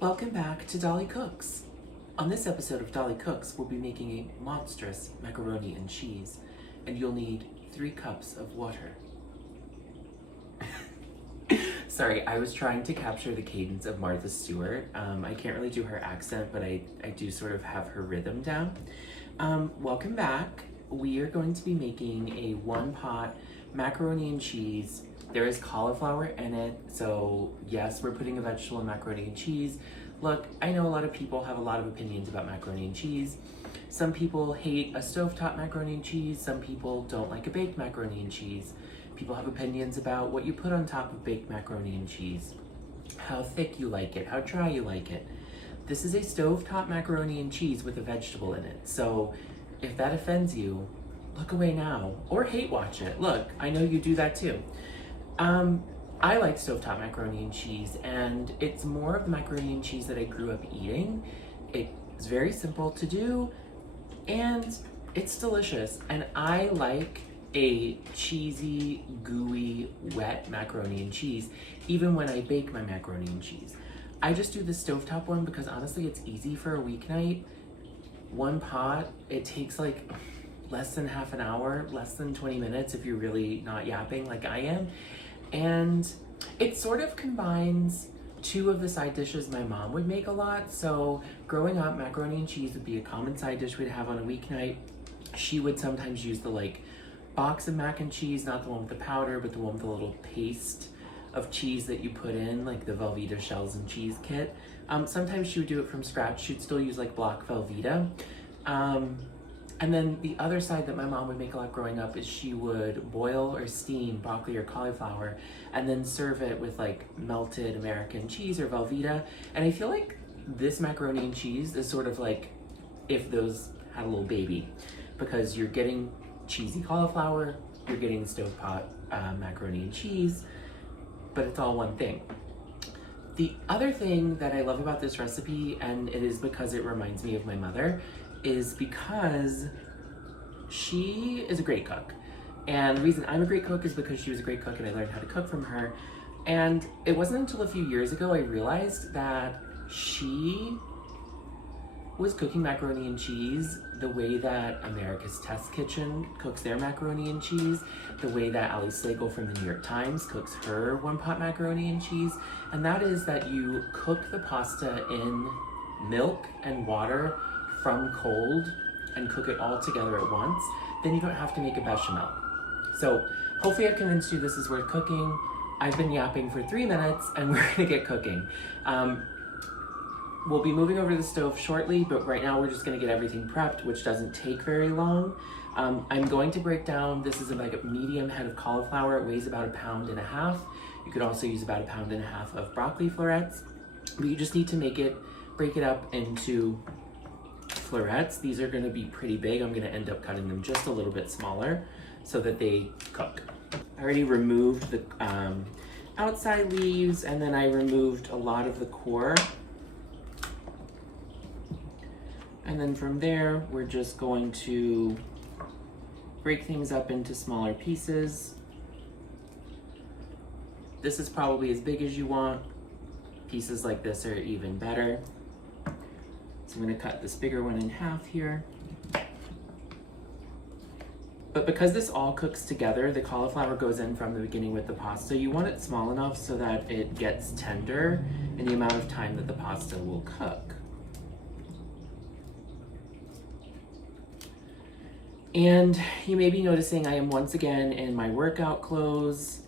Welcome back to Dolly Cooks. On this episode of Dolly Cooks, we'll be making a monstrous macaroni and cheese, and you'll need 3 cups of water. Sorry, I was trying to capture the cadence of Martha Stewart. I can't really do her accent, but I do sort of have her rhythm down. Welcome back. We are going to be making a 1-pot macaroni and cheese. There is cauliflower in it, so yes, we're putting a vegetable in macaroni and cheese. Look, I know a lot of people have a lot of opinions about macaroni and cheese. Some people hate a stovetop macaroni and cheese. Some people don't like a baked macaroni and cheese. People have opinions about what you put on top of baked macaroni and cheese, how thick you like it, how dry you like it. This is a stovetop macaroni and cheese with a vegetable in it, so if that offends you, look away now, or hate watch it. Look, I know you do that too. I like stovetop macaroni and cheese, and it's more of the macaroni and cheese that I grew up eating. It's very simple to do, and it's delicious. And I like a cheesy, gooey, wet macaroni and cheese, even when I bake my macaroni and cheese. I just do the stovetop one because honestly, it's easy for a weeknight. 1 pot, it takes like less than half an hour, less than 20 minutes if you're really not yapping like I am. And it sort of combines 2 of the side dishes my mom would make a lot. So growing up, macaroni and cheese would be a common side dish we'd have on a weeknight. She would sometimes use the box of mac and cheese, not the one with the powder, but the one with the little paste of cheese that you put in, like the Velveeta shells and cheese kit. Sometimes she would do it from scratch. She'd still use block Velveeta. And then the other side that my mom would make a lot growing up is she would boil or steam broccoli or cauliflower and then serve it with melted American cheese or Velveeta. And I feel like this macaroni and cheese is sort of like if those had a little baby, because you're getting cheesy cauliflower, you're getting stovetop macaroni and cheese, but it's all one thing. The other thing that I love about this recipe, and it is because it reminds me of my mother, is because she is a great cook. And the reason I'm a great cook is because she was a great cook and I learned how to cook from her. And it wasn't until a few years ago I realized that she was cooking macaroni and cheese the way that America's Test Kitchen cooks their macaroni and cheese, the way that Ali Slagle from the New York Times cooks her 1-pot macaroni and cheese. And that is that you cook the pasta in milk and water from cold and cook it all together at once. Then you don't have to make a bechamel. So hopefully I've convinced you this is worth cooking. I've been yapping for 3 minutes and we're gonna get cooking. We'll be moving over to the stove shortly, but right now we're just gonna get everything prepped, which doesn't take very long. I'm going to break down, this is a medium head of cauliflower. It weighs about 1.5 pounds. You could also use about 1.5 pounds of broccoli florets, but you just need to break it up into florets. These are going to be pretty big. I'm going to end up cutting them just a little bit smaller so that they cook. I already removed the outside leaves, and then I removed a lot of the core. And then from there, we're just going to break things up into smaller pieces. This is probably as big as you want. Pieces like this are even better. So I'm going to cut this bigger one in half here. But because this all cooks together, the cauliflower goes in from the beginning with the pasta, you want it small enough so that it gets tender in the amount of time that the pasta will cook. And you may be noticing I am once again in my workout clothes.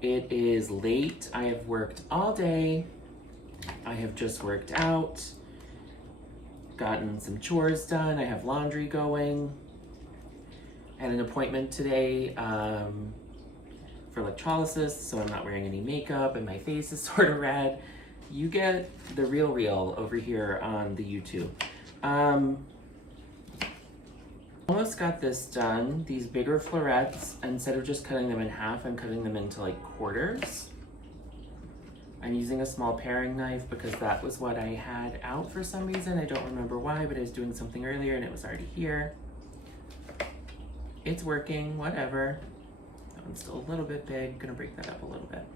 It is late. I have worked all day. I have just worked out, gotten some chores done. I have laundry going. I had an appointment today for electrolysis, so I'm not wearing any makeup and my face is sort of red. You get the real over here on the YouTube. Almost got this done. These bigger florets, instead of just cutting them in half, I'm cutting them into quarters. I'm using a small paring knife because that was what I had out for some reason. I don't remember why, but I was doing something earlier and it was already here. It's working, whatever. That one's still a little bit big. Gonna break that up a little bit.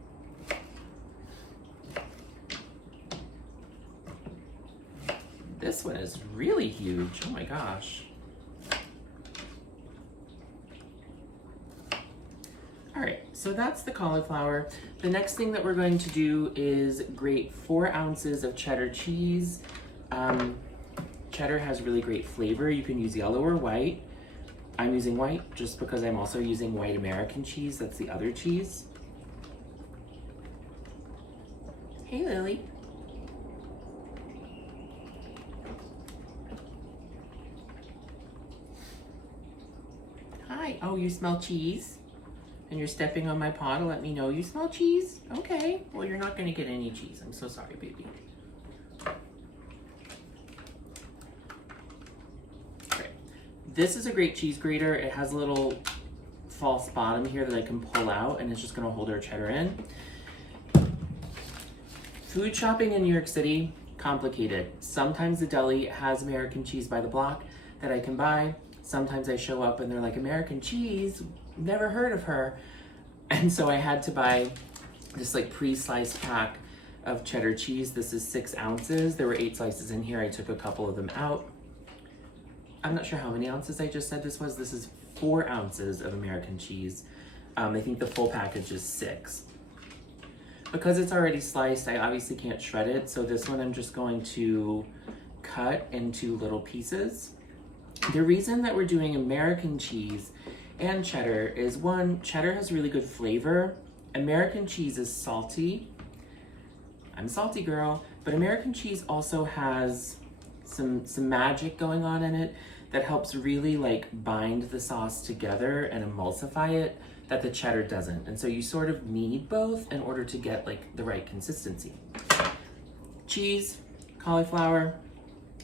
This one is really huge. Oh my gosh. All right, so that's the cauliflower. The next thing that we're going to do is grate 4 ounces of cheddar cheese. Cheddar has really great flavor. You can use yellow or white. I'm using white just because I'm also using white American cheese. That's the other cheese. Hey, Lily. Hi. Oh, you smell cheese? And you're stepping on my paw to let me know you smell cheese? Okay. Well, you're not going to get any cheese. I'm so sorry, baby. Okay. This is a great cheese grater. It has a little false bottom here that I can pull out, and it's just going to hold our cheddar in. Food shopping in New York City, complicated. Sometimes the deli has American cheese by the block that I can buy. Sometimes I show up and they're like, American cheese? Never heard of her. And so I had to buy this like pre-sliced pack of cheddar cheese. This is 6 ounces. There were 8 slices in here. I took a couple of them out. I'm not sure how many ounces I just said this was. This is 4 ounces of American cheese. I think the full package is 6. Because it's already sliced, I obviously can't shred it. So this one I'm just going to cut into little pieces. The reason that we're doing American cheese and cheddar is, one, cheddar has really good flavor. American cheese is salty. I'm a salty girl, but American cheese also has some magic going on in it that helps really like bind the sauce together and emulsify it that the cheddar doesn't. And so you sort of need both in order to get like the right consistency. Cheese, cauliflower.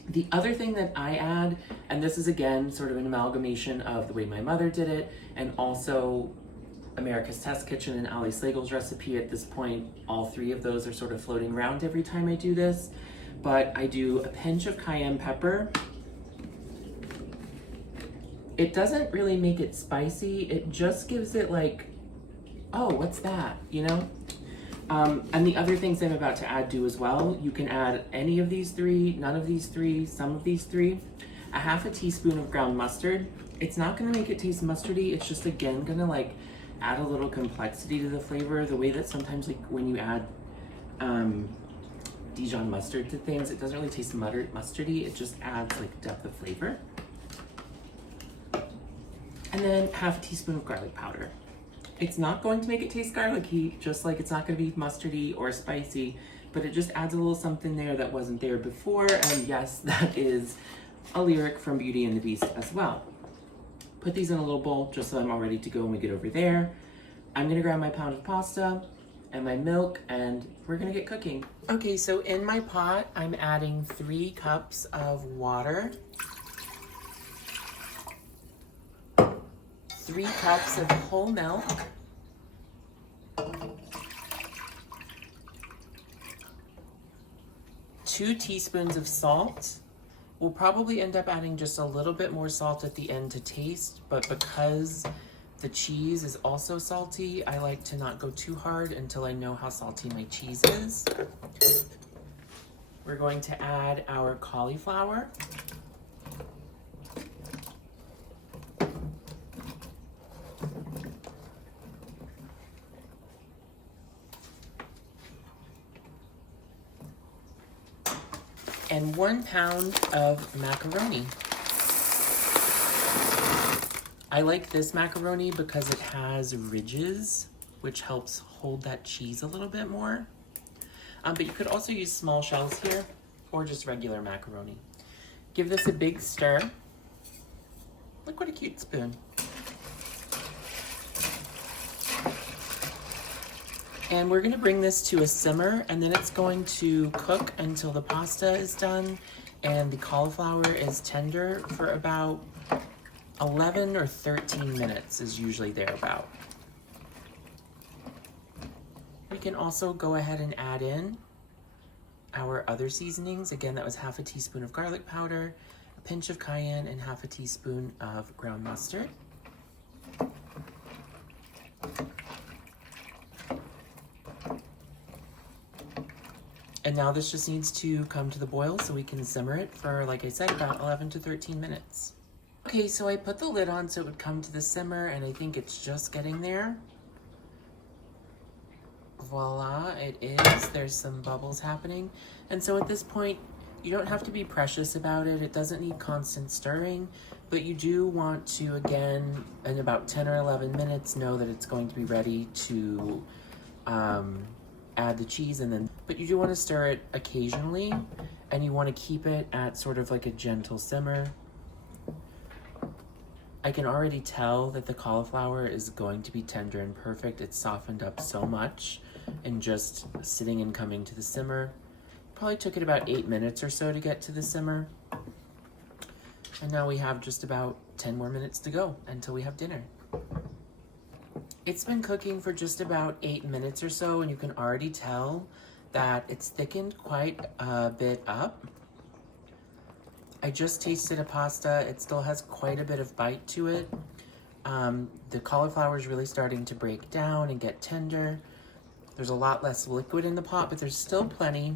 The other thing that I add, and this is again sort of an amalgamation of the way my mother did it and also America's Test Kitchen and Ali Slagle's recipe. At this point, all 3 of those are sort of floating around every time I do this. But I do a pinch of cayenne pepper. It doesn't really make it spicy. It just gives it like, oh, what's that, you know? And the other things I'm about to add do as well. You can add any of these 3, none of these 3, some of these 3. A half a teaspoon of ground mustard. It's not gonna make it taste mustardy. It's just, again, gonna like add a little complexity to the flavor. The way that sometimes like when you add Dijon mustard to things, it doesn't really taste mustardy. It just adds like depth of flavor. And then half a teaspoon of garlic powder. It's not going to make it taste garlicky, just like it's not going to be mustardy or spicy, but it just adds a little something there that wasn't there before. And yes, that is a lyric from Beauty and the Beast as well. Put these in a little bowl just so I'm all ready to go when we get over there. I'm going to grab my pound of pasta and my milk, and we're going to get cooking. Okay, so in my pot, I'm adding 3 cups of water, 3 cups of whole milk, 2 teaspoons of salt. We'll probably end up adding just a little bit more salt at the end to taste, but because the cheese is also salty, I like to not go too hard until I know how salty my cheese is. We're going to add our cauliflower. And 1 pound of macaroni. I like this macaroni because it has ridges, which helps hold that cheese a little bit more. But you could also use small shells here or just regular macaroni. Give this a big stir. Look what a cute spoon. And we're gonna bring this to a simmer, and then it's going to cook until the pasta is done and the cauliflower is tender for about 11 or 13 minutes is usually thereabout. We can also go ahead and add in our other seasonings. Again, that was half a teaspoon of garlic powder, a pinch of cayenne, and half a teaspoon of ground mustard. And And now this just needs to come to the boil so we can simmer it for, like I said, about 11 to 13 minutes. Okay, so I put the lid on so it would come to the simmer, and I think it's just getting there. Voila, it is. There's some bubbles happening. And so at this point, you don't have to be precious about it. It doesn't need constant stirring, but you do want to, again, in about 10 or 11 minutes, know that it's going to be ready to add the cheese. But you do want to stir it occasionally, and you want to keep it at sort of like a gentle simmer. I can already tell that the cauliflower is going to be tender and perfect. It's softened up so much in just sitting and coming to the simmer. Probably took it about 8 minutes or so to get to the simmer. And now we have just about 10 more minutes to go until we have dinner. It's been cooking for just about 8 minutes or so, and you can already tell that it's thickened quite a bit up. I just tasted a pasta. It still has quite a bit of bite to it. The cauliflower is really starting to break down and get tender. There's a lot less liquid in the pot, but there's still plenty.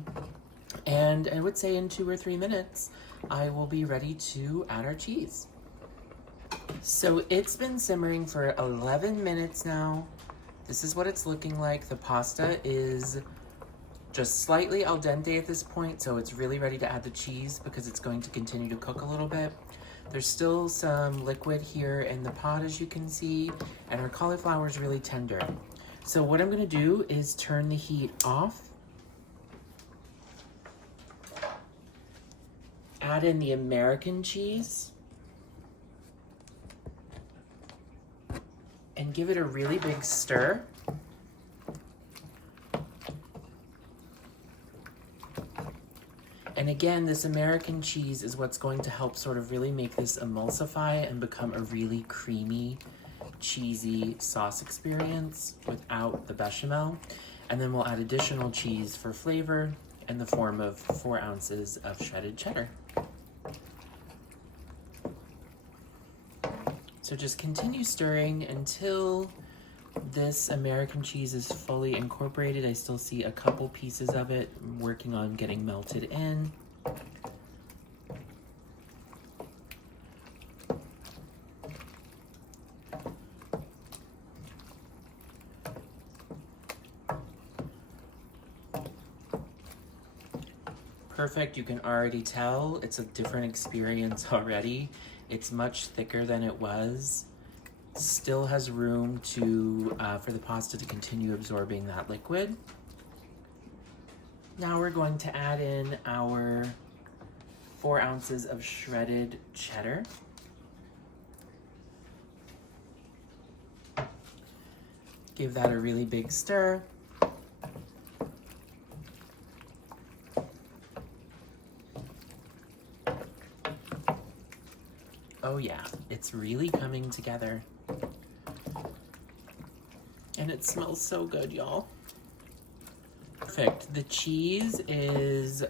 And I would say in 2 or 3 minutes, I will be ready to add our cheese. So it's been simmering for 11 minutes now. This is what it's looking like. The pasta is just slightly al dente at this point, so it's really ready to add the cheese because it's going to continue to cook a little bit. There's still some liquid here in the pot, as you can see, and our cauliflower is really tender. So what I'm gonna do is turn the heat off, add in the American cheese, and give it a really big stir. And again, this American cheese is what's going to help sort of really make this emulsify and become a really creamy, cheesy sauce experience without the bechamel. And then we'll add additional cheese for flavor in the form of 4 ounces of shredded cheddar. So just continue stirring until this American cheese is fully incorporated. I still see a couple pieces of it working on getting melted in. Perfect, you can already tell it's a different experience already. It's much thicker than it was. Still has room to for the pasta to continue absorbing that liquid. Now we're going to add in our 4 ounces of shredded cheddar. Give that a really big stir. Oh yeah, it's really coming together. And it smells so good, y'all. Perfect. The cheese is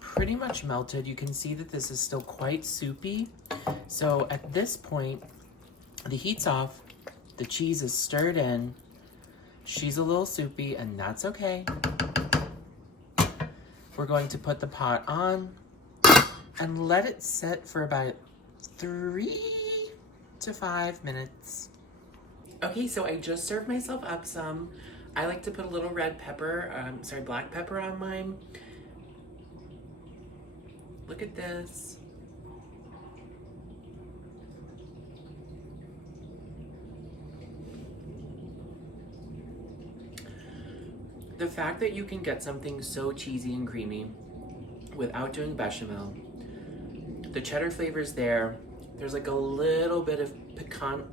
pretty much melted. You can see that this is still quite soupy. So at this point, the heat's off, the cheese is stirred in, she's a little soupy, and that's okay. We're going to put the pot on and let it set for about 3 to 5 minutes. Okay, so I just served myself up some. I like to put a little red pepper, black pepper on mine. Look at this. The fact that you can get something so cheesy and creamy without doing bechamel, the cheddar flavor's there. There's like a little bit of piquant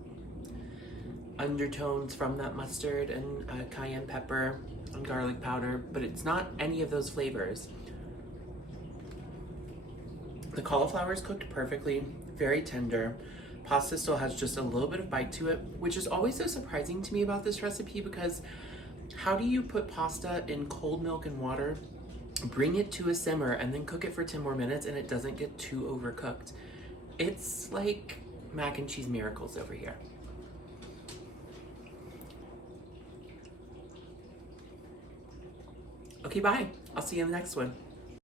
undertones from that mustard and cayenne pepper and garlic powder, but it's not any of those flavors. The cauliflower is cooked perfectly, very tender. Pasta still has just a little bit of bite to it, which is always so surprising to me about this recipe, because how do you put pasta in cold milk and water, bring it to a simmer, and then cook it for 10 more minutes and it doesn't get too overcooked? It's like mac and cheese miracles over here. Okay, bye. I'll see you in the next one.